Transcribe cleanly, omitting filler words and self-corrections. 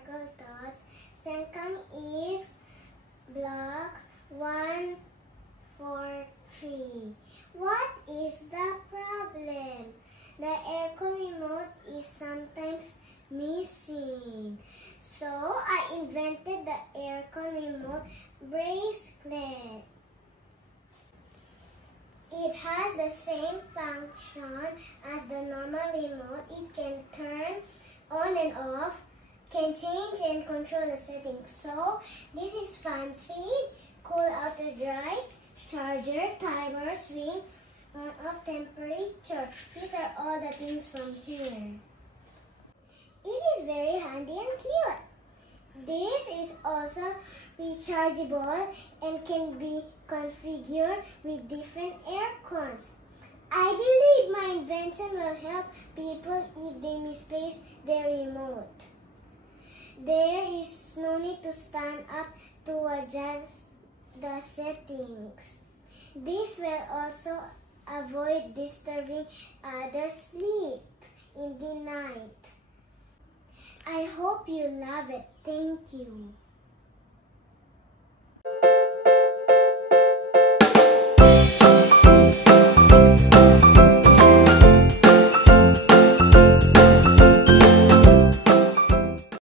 sparkle dots. Sengkang is block 143. What is the problem? The aircon remote is sometimes missing. So I invented the aircon remote bracelet. It has the same function as the normal remote. It can turn on and off, can change and control the settings. So this is fan speed, cool outer dry, charger, timer, swing, on off temperature. These are all the things from here. It is very handy and cute. This is also rechargeable and can be configured with different aircons. I believe my invention will help people if they misplace their remote. There is no need to stand up to adjust the settings. This will also avoid disturbing others' sleep in the night. I hope you love it. Thank you.